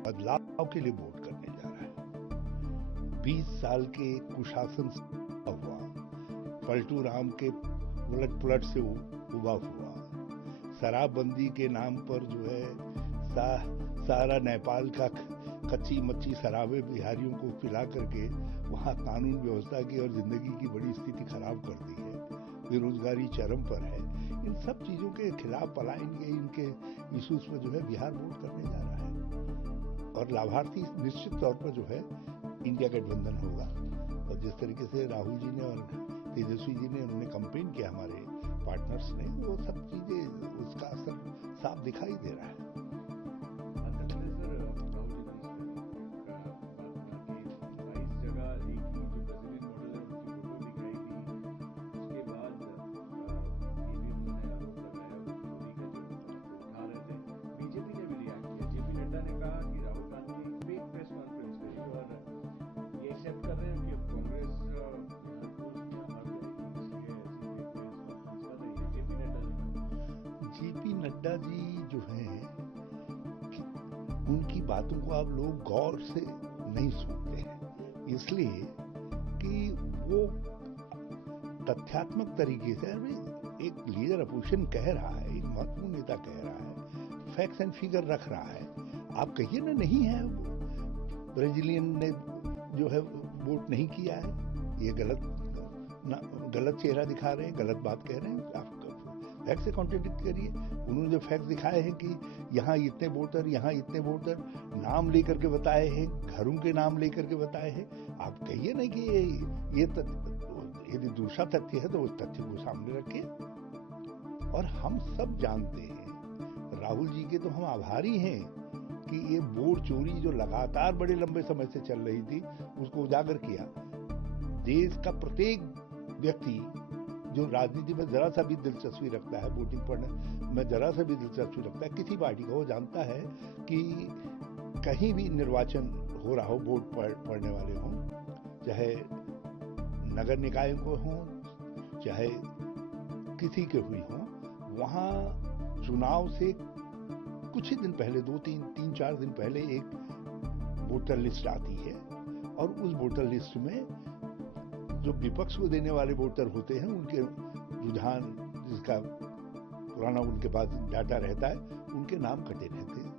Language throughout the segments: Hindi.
बदलाव के लिए वोट करने जा रहा है। 20 साल के कुशासन से हुआ, पलटू राम के उलट पुलट से उबा हुआ, शराबबंदी के नाम पर जो है सारा नेपाल का कच्ची मच्ची शराबे बिहारियों को पिला करके वहाँ कानून व्यवस्था की और जिंदगी की बड़ी स्थिति खराब कर दी है। बेरोजगारी चरम पर है। इन सब चीजों के खिलाफ पलायन इनके इश्यूज पर जो है बिहार वोट करने जा रहा है और लाभार्थी निश्चित तौर पर जो है इंडिया गठबंधन होगा। और जिस तरीके से राहुल जी ने और तेजस्वी जी ने उन्होंने कंपेन किया हमारे पार्टनर्स ने, वो सब चीजें उसका असर साफ दिखाई दे रहा है। जेपी नड्डा जी जो हैं, उनकी बातों को आप लोग गौर से नहीं सुनते हैं, इसलिए कि वो तथ्यात्मक तरीके से एक लीडर अपोजिशन कह रहा है, एक महत्वपूर्ण नेता कह रहा है, फैक्ट्स एंड फिगर रख रहा है। आप कहिए ना नहीं है, ब्राजीलियन ने जो है वोट नहीं किया है, ये गलत चेहरा दिखा रहे हैं, गलत बात कह रहे हैं। आप फैक्ट से कॉन्ट्रडिक्ट करिए। उन्होंने जो फैक्ट दिखाए हैं कि यहाँ इतने वोटर, यहाँ इतने वोटर, नाम लेकर के बताए हैं, घरों के नाम लेकर के बताए हैं। आप कहिए ना कि ये यदि दूसरा तथ्य है तो उस तथ्य को सामने रखिए। और हम सब जानते हैं, राहुल जी के तो हम आभारी हैं कि ये वोट चोरी जो लगातार बड़े लंबे समय से चल रही थी उसको उजागर किया। देश का प्रत्येक व्यक्ति जो राजनीति में जरा सा भी दिलचस्पी रखता है, वोटिंग पढ़ने में जरा सा भी दिलचस्पी रखता है किसी पार्टी को, वो जानता है कि कहीं भी निर्वाचन हो रहा हो, वोट पढ़ने वाले हों, चाहे नगर निकायों को हों, चाहे किसी के हुई हों, वहाँ चुनाव से कुछ ही दिन पहले, 2-3-4 दिन पहले एक वोटर लिस्ट आती है और उस वोटर लिस्ट में जो विपक्ष को देने वाले वोटर होते हैं, उनके रुझान, जिसका पुराना उनके पास डाटा रहता है, उनके नाम कटे रहते हैं।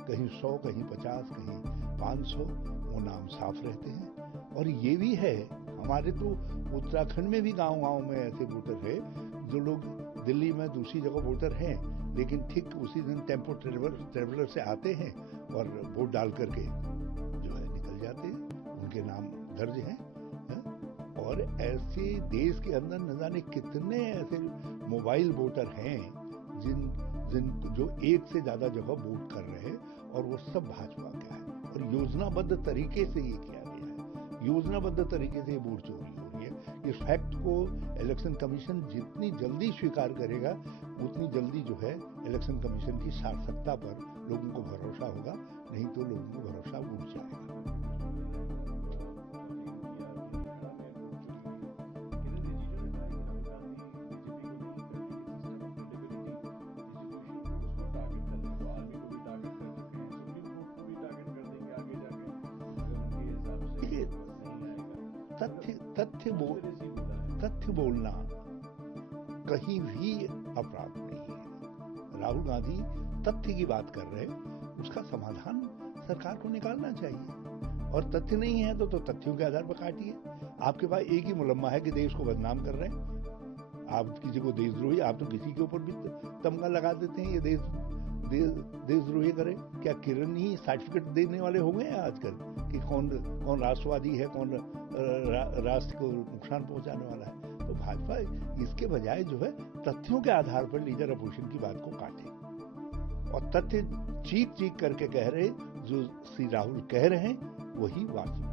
कहीं 100, कहीं 50, कहीं 500, वो नाम साफ रहते हैं। और ये भी है, हमारे तो उत्तराखंड में भी गांव-गांव में ऐसे वोटर है जो लोग दिल्ली में दूसरी जगह वोटर हैं, लेकिन ठीक उसी दिन टेम्पो ट्रेवलर से आते हैं और वोट डाल करके जो है निकल जाते हैं, उनके नाम दर्ज हैं। और ऐसे देश के अंदर न जाने कितने ऐसे मोबाइल वोटर हैं जो एक से ज्यादा जगह वोट कर रहे हैं, और वो सब भाजपा का है। और योजनाबद्ध तरीके से ये किया गया है, योजनाबद्ध तरीके से ये वोट चोरी हो रही है। इस फैक्ट को इलेक्शन कमीशन जितनी जल्दी स्वीकार करेगा, उतनी जल्दी जो है इलेक्शन कमीशन की सार्थकता पर लोगों को भरोसा होगा, नहीं तो लोगों को भरोसा उठ जाएगा। तथ्य बोलना कहीं भी अपराध नहीं है। राहुल गांधी तथ्य की बात कर रहे हैं, उसका समाधान सरकार को निकालना चाहिए। और तथ्य नहीं है तो तथ्यों के आधार पर काटिए। आपके पास एक ही मुलम्मा है कि देश को बदनाम कर रहे हैं। आप किसी को देशद्रोही, आप तो किसी के ऊपर भी तमगा लगा देते हैं, ये देशद्रोही करे। क्या किरण ही सर्टिफिकेट देने वाले हो गए आजकल कि कौन राष्ट्रवादी है, कौन राष्ट्र को नुकसान पहुंचाने वाला है? तो भाजपा इसके बजाय जो है तथ्यों के आधार पर लीडर अपोजिशन की बात को काटे, और तथ्य चीख करके कह रहे, जो श्री राहुल कह रहे हैं वही वास्तविक